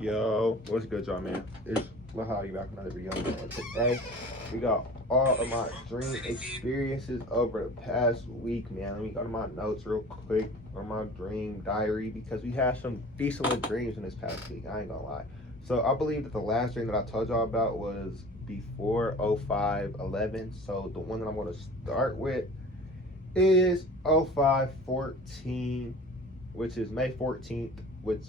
Yo, what's good, y'all, man? It's Lahadi back with another video. And today, we got all of my dream experiences over the past week, man. Let me go to my notes real quick on my dream diary because we had some decent dreams in this past week. I ain't gonna lie. So, I believe that the last dream that I told y'all about was before 05/11. So, the one that I'm gonna start with is 05/14, which is May 14th, which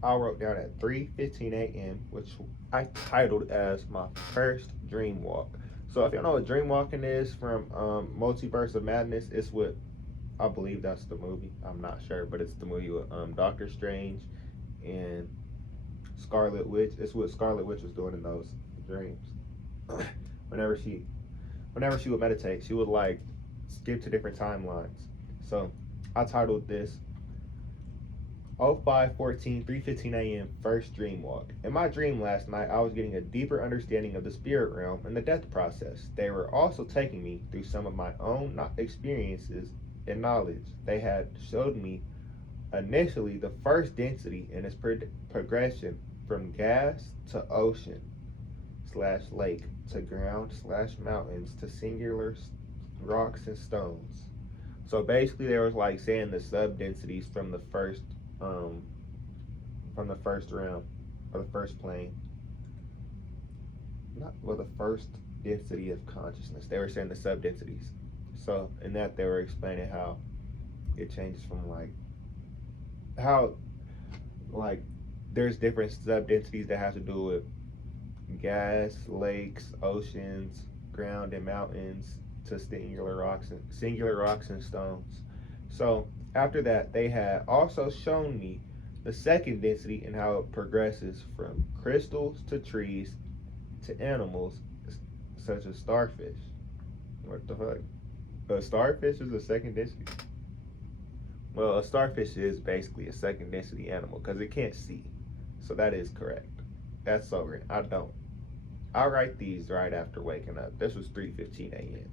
I wrote down at 3:15 a.m., which I titled as my first dream walk. So if you don't know what dream walking is from Multiverse of Madness, it's what I believe that's the movie. I'm not sure, but it's the movie with Doctor Strange and Scarlet Witch. It's what Scarlet Witch was doing in those dreams. whenever she whenever she would meditate, she would like skip to different timelines. So I titled this 05/14, 3:15 a.m. First dream walk. In my dream last night, I was getting a deeper understanding of the spirit realm and the death process. They were also taking me through some of my own experiences and knowledge. They had showed me initially the first density in its progression from gas to ocean slash lake to ground slash mountains to singular rocks and stones. So basically, there was like saying the sub densities um, from the first realm or the first plane, not well, the first density of consciousness. They were saying the sub densities. So in that they were explaining how it changes from how like there's different sub densities that have to do with gas, lakes, oceans, ground, and mountains to singular rocks and stones. So after that, they had also shown me the second density and how it progresses from crystals to trees to animals such as starfish. What the fuck? A starfish is a second density? Well, a starfish is basically a second density animal because it can't see. So that is correct. That's so great. I write these right after waking up. This was 3:15 a.m.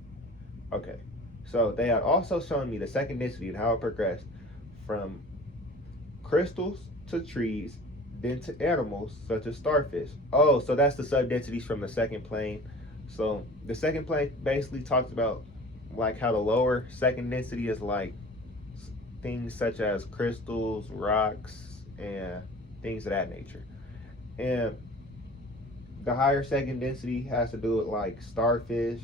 Okay. So they had also shown me the second density and how it progressed from crystals to trees, then to animals such as starfish. Oh, so that's the sub-densities from the second plane. So the second plane basically talks about like how the lower second density is like things such as crystals, rocks, and things of that nature. And the higher second density has to do with like starfish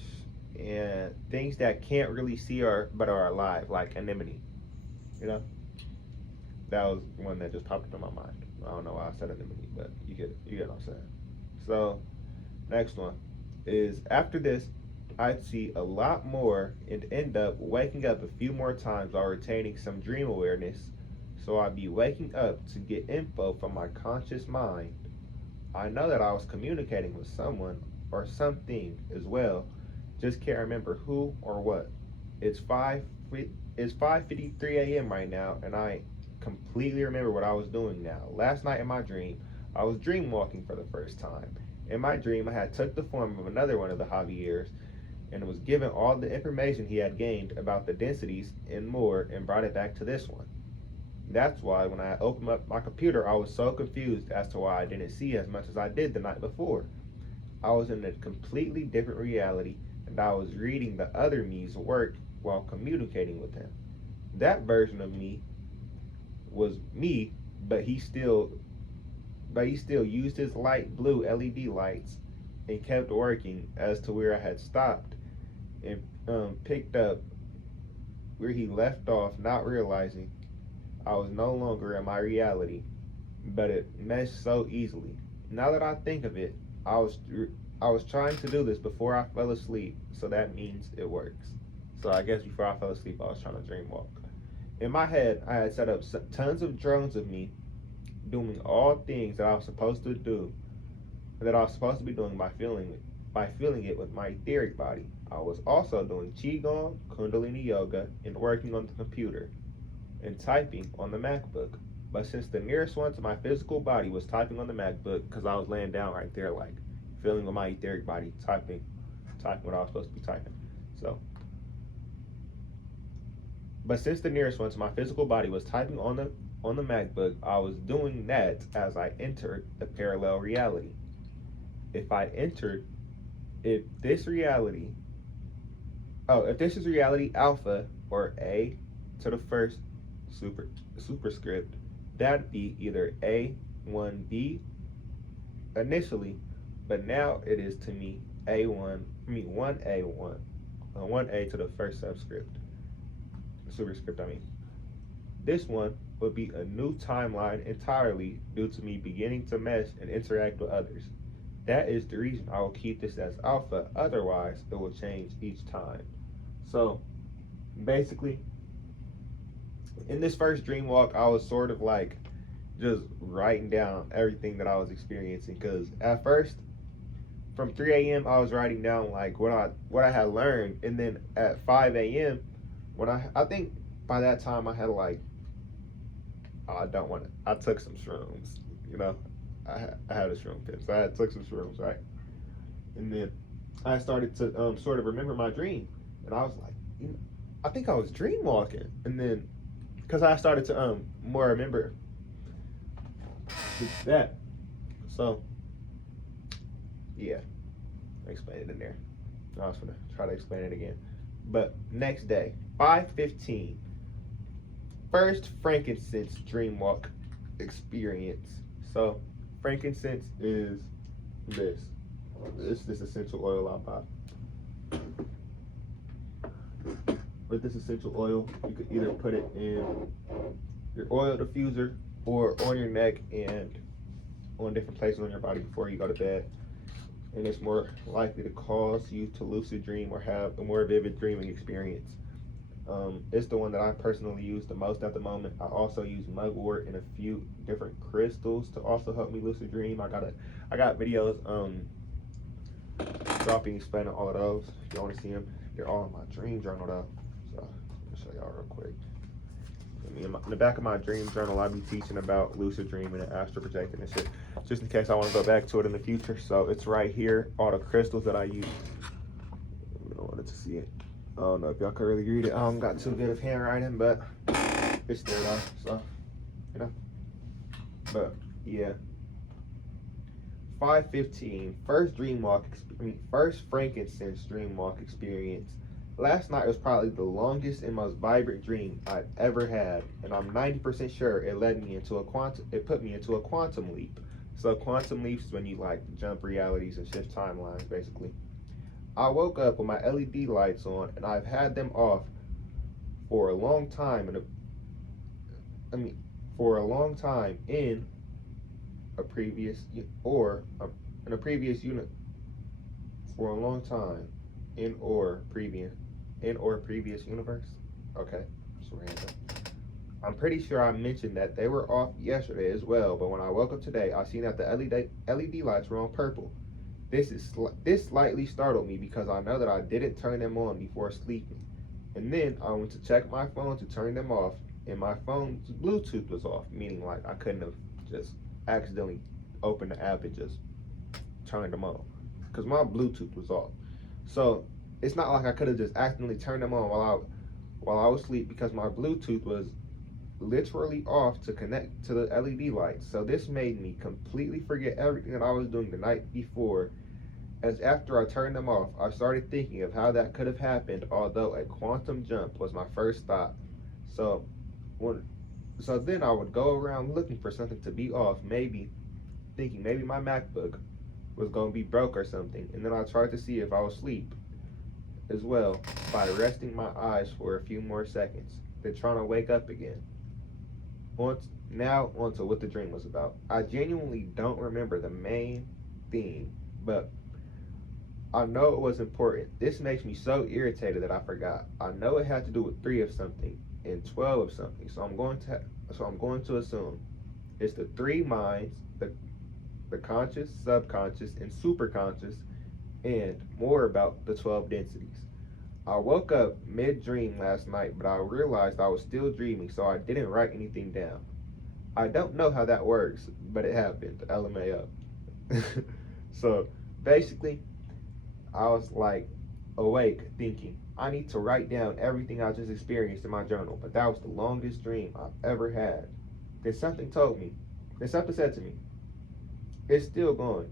and things that can't really see but are alive, like anemone. You know, that was one that just popped into my mind. I don't know why I said anemone, but you get what I'm saying. So next one is after this, I'd see a lot more and end up waking up a few more times while retaining some dream awareness. So I'd be waking up to get info from my conscious mind. I know that I was communicating with someone or something as well. Just can't remember who or what. It's 5:53 a.m. right now, and I completely remember what I was doing now. Last night in my dream, I was dream walking for the first time. In my dream, I had took the form of another one of the Javiers and was given all the information he had gained about the densities and more and brought it back to this one. That's why when I opened up my computer, I was so confused as to why I didn't see as much as I did the night before. I was in a completely different reality, and I was reading the other me's work while communicating with him. That version of me was me, but he still used his light blue LED lights and kept working as to where I had stopped and picked up where he left off, not realizing I was no longer in my reality, but it meshed so easily. Now that I think of it, I was trying to do this before I fell asleep, so that means it works. So I guess before I fell asleep, I was trying to dream walk. In my head, I had set up tons of drones of me doing all things that I was supposed to do, that I was supposed to be doing by feeling it with my etheric body. I was also doing qigong, kundalini yoga, and working on the computer and typing on the MacBook. But since the nearest one to my physical body was typing on the MacBook, because I was laying down right there, like feeling with my etheric body, typing what I was supposed to be typing. So, but since the nearest one to my physical body was typing on the on the MacBook, I was doing that as I entered the parallel reality. If I entered, if this reality, if this is reality alpha or A to the first super superscript, that'd be either A1B initially, but now it is to me A1, I mean 1A1, 1A to the first subscript, superscript, I mean. This one would be a new timeline entirely due to me beginning to mesh and interact with others. That is the reason I will keep this as alpha, otherwise it will change each time. So basically, in this first dream walk, I was sort of like just writing down everything that I was experiencing, because at first from 3 a.m. I was writing down like what I had learned, and then at 5 a.m. when I think by that time I had like, I don't want to. I took some shrooms. You know, I had a shroom pit, so I took some shrooms, right? And then I started to sort of remember my dream, and I was like, I think I was dream walking, and then because I started to more remember that, so yeah, I explained it in there. I was gonna try to explain it again, but next day, 5:15. First frankincense dream walk experience. So frankincense is this. This essential oil I bought. With this essential oil, you could either put it in your oil diffuser or on your neck and on different places on your body before you go to bed. And it's more likely to cause you to lucid dream or have a more vivid dreaming experience. It's the one that I personally use the most at the moment. I also use mugwort and a few different crystals to also help me lucid dream. I got videos dropping explaining all of those. If you want to see them, they're all in my dream journal though. So I'll show y'all real quick. In the back of my dream journal, I'll be teaching about lucid dreaming and astral projecting and shit, just in case I want to go back to it in the future. So it's right here, all the crystals that I use. I don't want it to see it. I don't know if y'all can really read it. I don't got too good of handwriting, but it's there though, so, you know. But, yeah. 5:15, first first frankincense dream walk experience. Last night was probably the longest and most vibrant dream I've ever had, and I'm 90% sure it put me into a quantum leap. So quantum leaps is when you like jump realities and shift timelines, basically. I woke up with my LED lights on, and I've had them off for a long time. For a long time in a previous unit. For a long time in or previous universe. Okay, just random. I'm pretty sure I mentioned that they were off yesterday as well, but when I woke up today, I seen that the LED lights were on purple. This slightly startled me because I know that I didn't turn them on before sleeping. And then I went to check my phone to turn them off, and my phone's Bluetooth was off, meaning like I couldn't have just accidentally opened the app and just turned them on, because my Bluetooth was off. So it's not like I could have just accidentally turned them on while I was asleep, because my Bluetooth was literally off to connect to the LED lights. So this made me completely forget everything that I was doing the night before, as after I turned them off, I started thinking of how that could have happened, although a quantum jump was my first thought. So then I would go around looking for something to be off, thinking maybe my MacBook was going to be broke or something, and then I tried to see if I was asleep as well by resting my eyes for a few more seconds, then trying to wake up again. Now onto what the dream was about. I genuinely don't remember the main theme, but I know it was important. This makes me so irritated that I forgot. I know it had to do with 3 of something and 12 of something, so I'm going to assume it's the 3 minds, the conscious, subconscious, and superconscious, and more about the 12 densities. I woke up mid-dream last night, but I realized I was still dreaming, so I didn't write anything down. I don't know how that works, but it happened. LMAO. So basically, I was like awake thinking, I need to write down everything I just experienced in my journal, but that was the longest dream I've ever had. Then something told me, then something said to me, it's still going.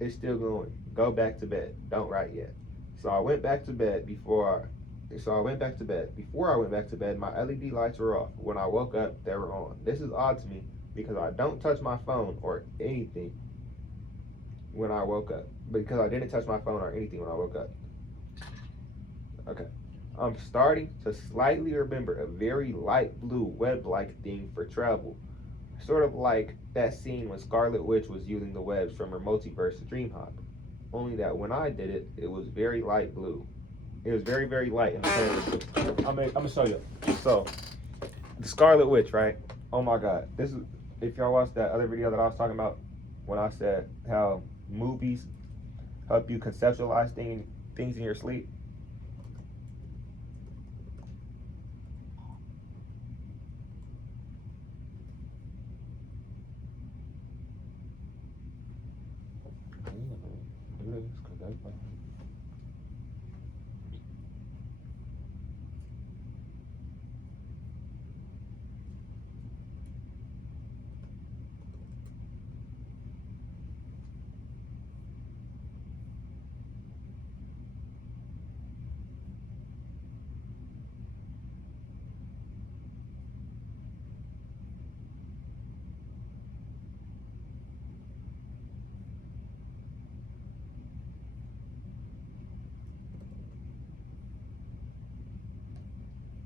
It's still going. Go back to bed. Don't write yet. So I went back to bed before so I went back to bed. Before I went back to bed, my LED lights were off. When I woke up, they were on. This is odd to me because I don't touch my phone or anything when I woke up. Because I didn't touch my phone or anything when I woke up. Okay. I'm starting to slightly remember a very light blue web-like thing for travel. Sort of like that scene when Scarlet Witch was using the webs from her multiverse to dream hop. Only that when I did it, it was very light blue. It was very, very light and the color was I'm gonna show you. So, the Scarlet Witch, right? Oh my God. This is, if y'all watched that other video that I was talking about when I said how movies help you conceptualize things in your sleep.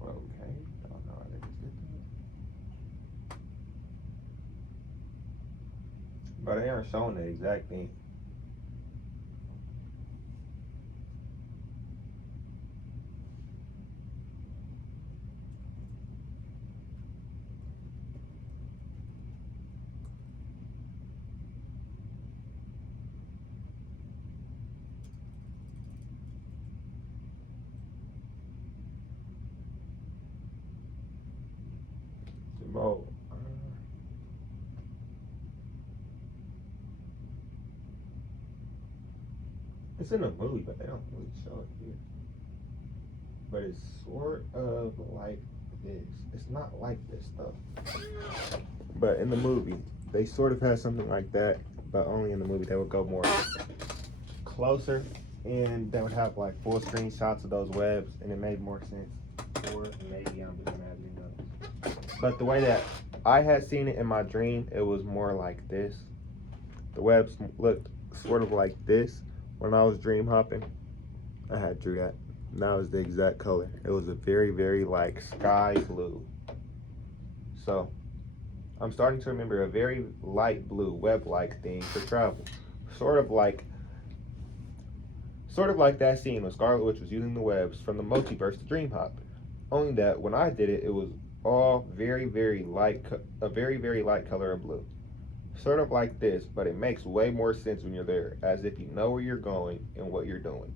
Okay, I don't know how they just did that. But they aren't showing the exact thing. Bro, it's in the movie, but they don't really show it here. But it's sort of like this. It's not like this though. But in the movie, they sort of had something like that, but only in the movie they would go more closer and they would have like full screen shots of those webs and it made more sense. Or maybe I'm just imagining those. But the way that I had seen it in my dream, it was more like this. The webs looked sort of like this when I was dream hopping. I had drew that. And that was the exact color. It was a very, very like sky blue. So I'm starting to remember a very light blue web-like thing for travel. Sort of like that scene when Scarlet Witch was using the webs from the multiverse to dream hop. Only that when I did it, it was all very, very light, a very, very light color of blue. Sort of like this, but it makes way more sense when you're there, as if you know where you're going and what you're doing.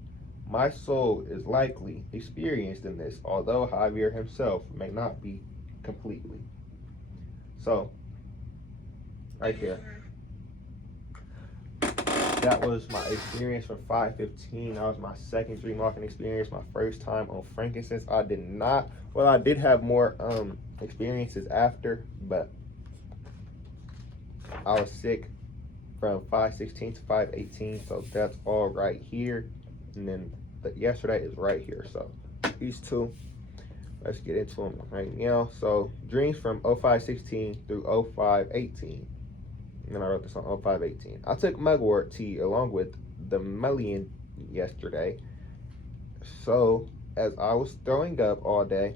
My soul is likely experienced in this, although Javier himself may not be completely. So, right there. That was my experience from 5:15. That was my second dream walking experience, my first time on frankincense. I did have more experiences after, but I was sick from 5:16 to 5:18, so that's all right here. And then yesterday is right here. So these two, let's get into them right now. So dreams from 05:16 through 05:18. And then I wrote this on 05:18. I took mugwort tea along with the mullion yesterday. So as I was throwing up all day,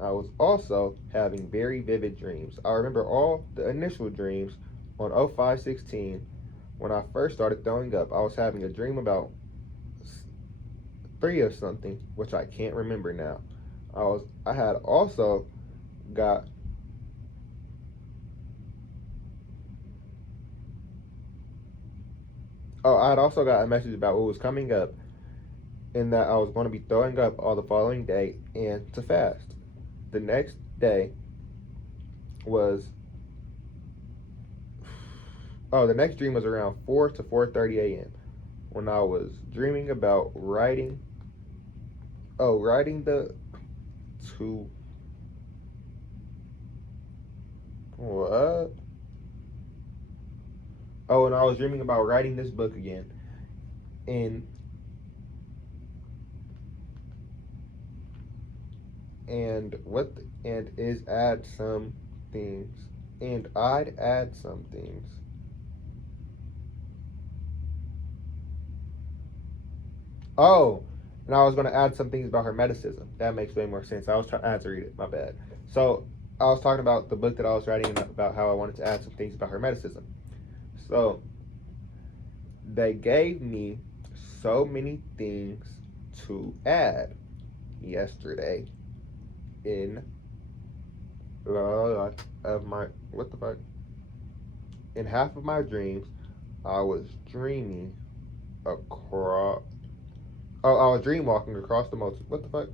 I was also having very vivid dreams. I remember all the initial dreams on 05:16. When I first started throwing up, I was having a dream about 3 of something, which I can't remember now. I had also got a message about what was coming up and that I was going to be throwing up all the following day and to fast. The next day was the next dream was around 4 to 4:30 a.m. when I was dreaming about writing What? Oh, and I was dreaming about writing this book again. And what and is add some things. And I'd add some things. Oh, and I was going to add some things about Hermeticism. That makes way more sense. I had to read it. My bad. So I was talking about the book that I was writing about how I wanted to add some things about Hermeticism. So they gave me so many things to add yesterday in of my what the fuck in half of my dreams I was dreaming across I was dream walking across the multi what the fuck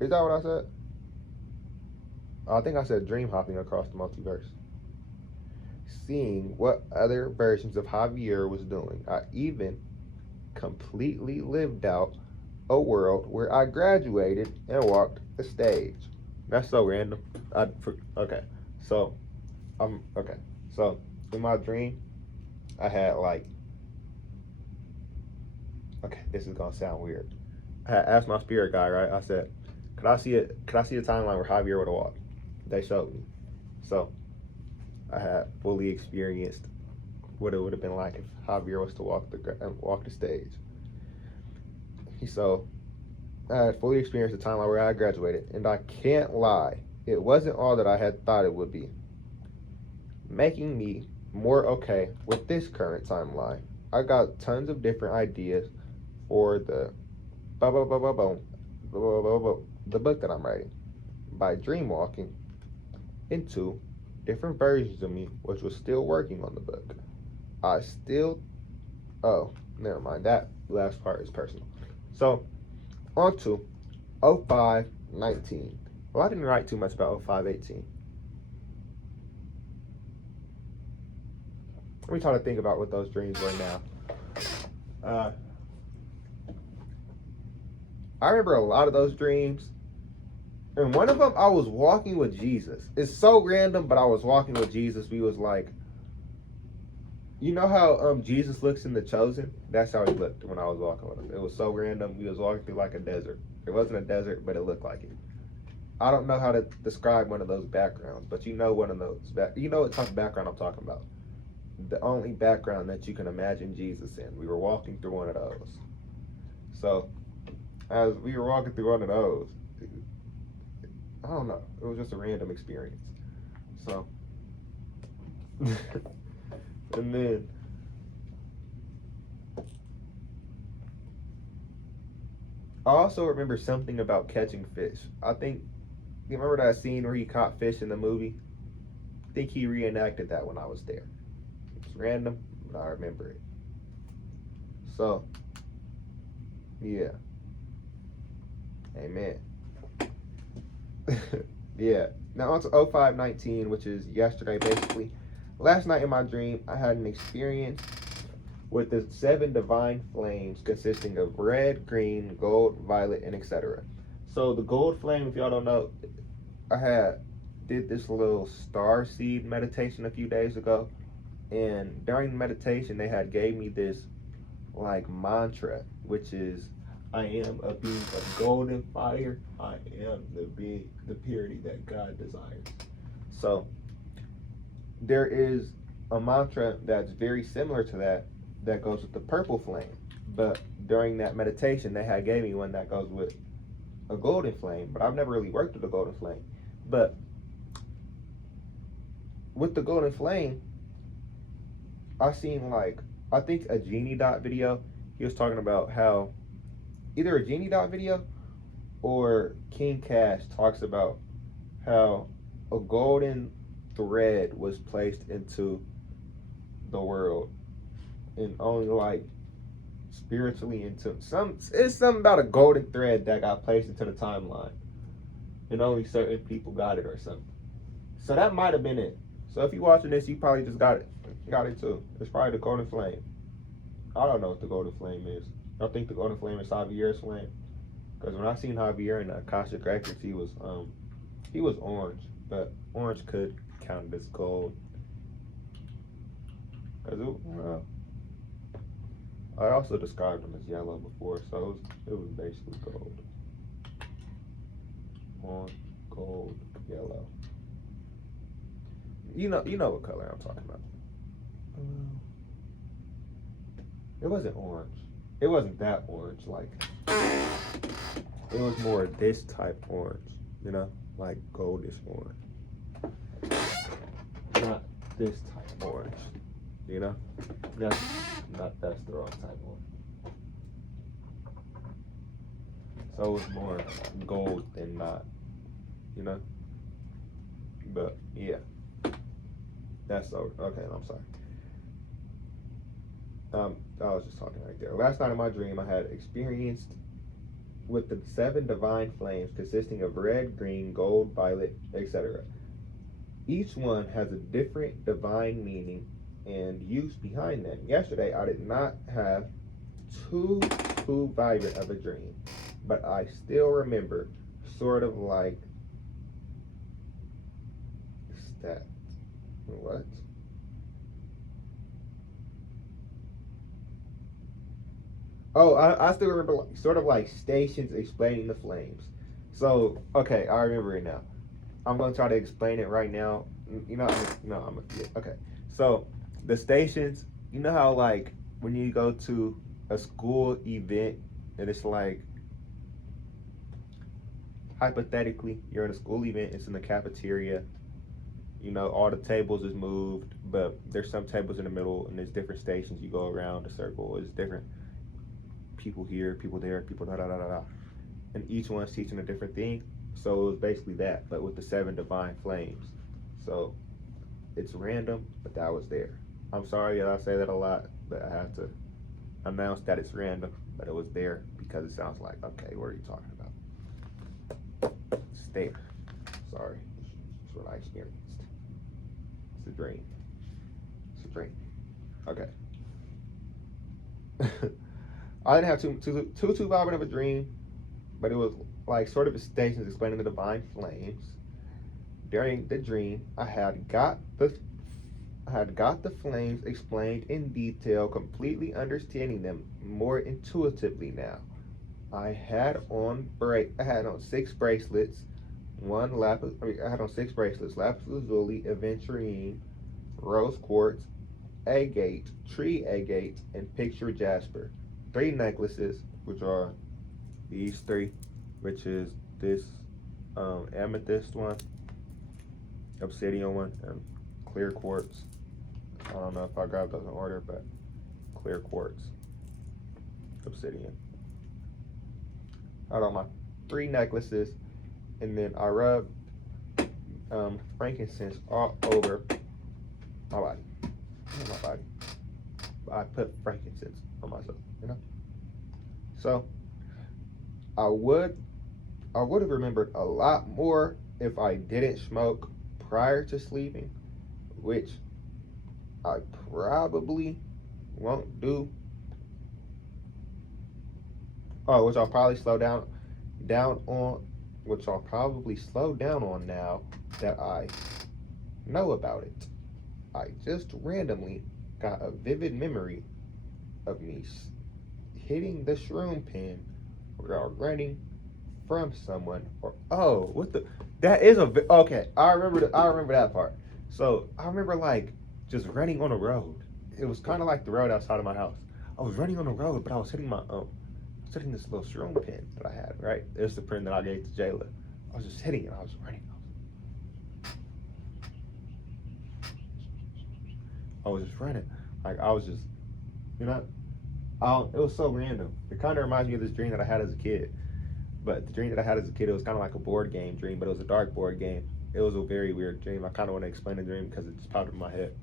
is that what I said? I think I said dream hopping across the multiverse, seeing what other versions of Javier was doing. I even completely lived out a world where I graduated and walked the stage. That's so random. Okay, so okay. So in my dream, I had like okay, this is gonna sound weird. I had asked my spirit guy, right? I said, could I see it? Could I see a timeline where Javier would have walked? They showed me. So I had fully experienced what it would have been like if Javier was to walk the stage. So I had fully experienced the timeline where I graduated, and I can't lie, it wasn't all that I had thought it would be, making me more okay with this current timeline. I got tons of different ideas for the book that I'm writing by dreamwalking into different versions of me, which was still working on the book. I still, oh, never mind. That last part is personal. So, on to 0519. Well, I didn't write too much about 0518. Let me try to think about what those dreams were now. I remember a lot of those dreams. And one of them, I was walking with Jesus. It's so random, but I was walking with Jesus. We was like, you know how Jesus looks in The Chosen? That's how he looked when I was walking with him. It was so random. We was walking through like a desert. It wasn't a desert, but it looked like it. I don't know how to describe one of those backgrounds, but you know one of those. You know what type of background I'm talking about. The only background that you can imagine Jesus in. We were walking through one of those. So, as we were walking through one of those, I don't know. It was just a random experience. So, and then I also remember something about catching fish. I think you remember that scene where he caught fish in the movie? I think he reenacted that when I was there. It's random, but I remember it. So, yeah. Amen. Yeah. Now on to 0519, which is yesterday basically. Last night in my dream, I had an experience with the 7 divine flames consisting of red, green, gold, violet, and etc. So the gold flame, if y'all don't know, I did this little star seed meditation a few days ago, and during the meditation they had gave me this like mantra, which is I am a being of golden fire. I am the purity that God desires. So there is a mantra that's very similar to that goes with the purple flame. But during that meditation, they had gave me one that goes with a golden flame. But I've never really worked with a golden flame. But with the golden flame, I seen I think a Genie Dot video. He was talking about how either a Genie Dot video or King Cash talks about how a golden thread was placed into the world and only spiritually into it's something about a golden thread that got placed into the timeline and only certain people got it or something. So that might have been it. So if you're watching this, you probably just got it too. It's probably the golden flame. I don't know what the golden flame is. I think the golden flame is Javier's flame, because when I seen Javier in the Akashic Records, he was orange, but orange could counted as gold. I also described them as yellow before, so it was basically gold. Orange, gold, yellow. You know what color I'm talking about. It wasn't orange. It wasn't that orange. Like, it was more this type orange. You know, like goldish orange. Not this type orange. You know, that's the wrong type orange. So it was more gold than not. You know, but yeah, that's so okay. I'm sorry. I was just talking right there. Last night in my dream, I had experienced with the 7 divine flames consisting of red, green, gold, violet, etc. Each one has a different divine meaning and use behind them. Yesterday, I did not have too vibrant of a dream, but I still remember sort of like that. What? Oh, I still remember sort of like stations explaining the flames. So, okay, I remember it now. I'm going to try to explain it right now. Okay. So, the stations, you know how like when you go to a school event and it's like, hypothetically, you're in a school event, it's in the cafeteria, you know, all the tables is moved, but there's some tables in the middle and there's different stations. You go around the circle, it's different people here, people there, people da da da da da. And each one's teaching a different thing. So it was basically that, but with the 7 divine flames. So it's random, but that was there. I'm sorry that I say that a lot, but I have to announce that it's random, but it was there because it sounds like, okay, what are you talking about? It's there. Sorry. It's what I experienced. It's a dream. It's a dream. Okay. I didn't have too vibrant of a dream, but it was like sort of stations explaining the divine flames. During the dream, I had got the flames explained in detail, completely understanding them more intuitively now. I had on 6 bracelets, I had on 6 bracelets: lapis lazuli, aventurine, rose quartz, agate, tree agate, and picture jasper. 3 necklaces, which are these 3, which is this amethyst one, obsidian one, and clear quartz. I don't know if I grabbed those in order, but clear quartz, obsidian. I had on my 3 necklaces, and then I rubbed frankincense all over my body. Not my body. I put frankincense on myself, you know? So I would have remembered a lot more if I didn't smoke prior to sleeping, which I probably won't do. Oh, which I'll probably probably slow down on now that I know about it. I just randomly got a vivid memory of me hitting the shroom pin or running from someone, or okay, I remember that part. So I remember like just running on a road. It was kind of like the road outside of my house. I was running on the road, but I was hitting this little shroom pin that I had, right? It was the pin that I gave to Jayla. I was just hitting it. I was running. I was just running. Like, I was just, you know, it was so random. It kind of reminds me of this dream that I had as a kid. But the dream that I had as a kid, it was kind of like a board game dream, but it was a dark board game. It was a very weird dream. I kind of want to explain the dream because it just popped in my head.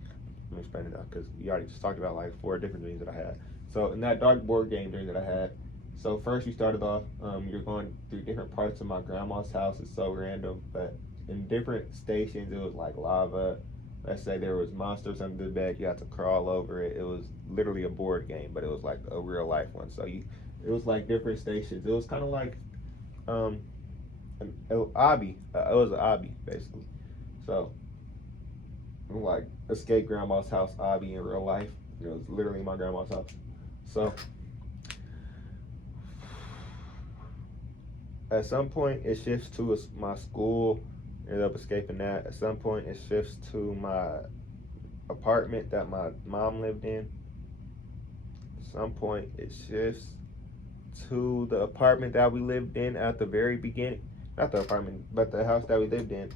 Let me explain it now because you already just talked about like 4 different dreams that I had. So in that dark board game dream that I had, so first we started off, you're going through different parts of my grandma's house. It's so random, but in different stations, it was like lava. Let's say there was monsters under the bed. You had to crawl over it. It was literally a board game, but it was like a real life one. So it was like different stations. It was kind of like an obby. It was an obby basically. So like escape grandma's house obby in real life. It was literally my grandma's house. So at some point it shifts to my school. Ended up escaping that. At some point it shifts to my apartment that my mom lived in. At some point it shifts to the apartment that we lived in at the very beginning. Not the apartment, but the house that we lived in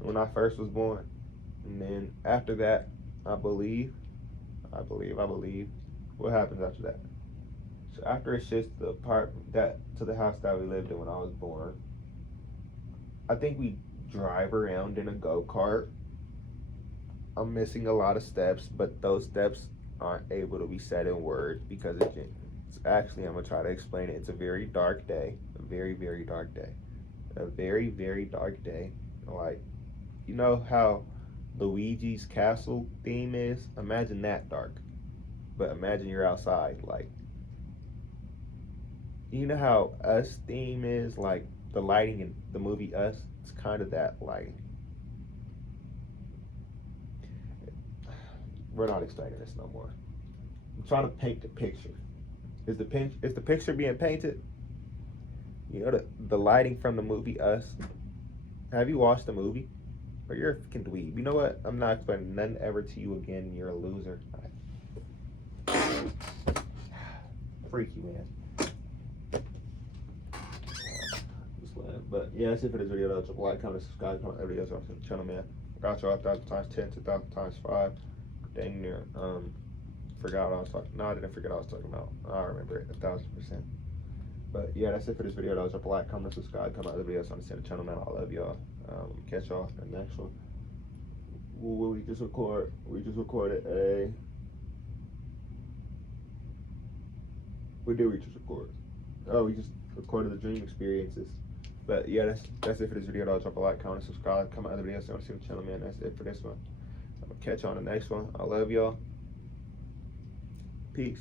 when I first was born. And then after that, I believe. What happens after that? So after it shifts the apartment that to the house that we lived in when I was born, I think we drive around in a go-kart. I'm missing a lot of steps, but those steps aren't able to be said in words because it's actually, I'm gonna try to explain it. It's a very dark day, a very, very dark day, a very, very dark day. Like, you know how Luigi's castle theme is? Imagine that dark, but imagine you're outside. Like, you know how Us theme is? Like, the lighting in the movie Us, it's kind of that lighting. We're not explaining this no more. I'm trying to paint the picture. Is the picture being painted? You know the lighting from the movie Us. Have you watched the movie? Or you're a fucking dweeb. You know what? I'm not explaining nothing ever to you again. You're a loser. Freaky man. But yeah, that's it for this video though. Drop a like, comment, subscribe, comment every video on the channel, man. I got y'all 1,000 times 10, 2,000 times 5. Dang near. Forgot what I was talking. No, I didn't forget what I was talking about. I remember it 1,000%. But yeah, that's it for this video though. Drop a like, comment, subscribe, comment other videos on the channel, man. I love y'all. Catch y'all in the next one. We just recorded a. We just record. Oh, we just recorded the dream experiences. But yeah, that's it for this video. Though. Drop a like, comment, subscribe, comment other videos on the channel, man. That's it for this one. I'm gonna catch you on the next one. I love y'all. Peace.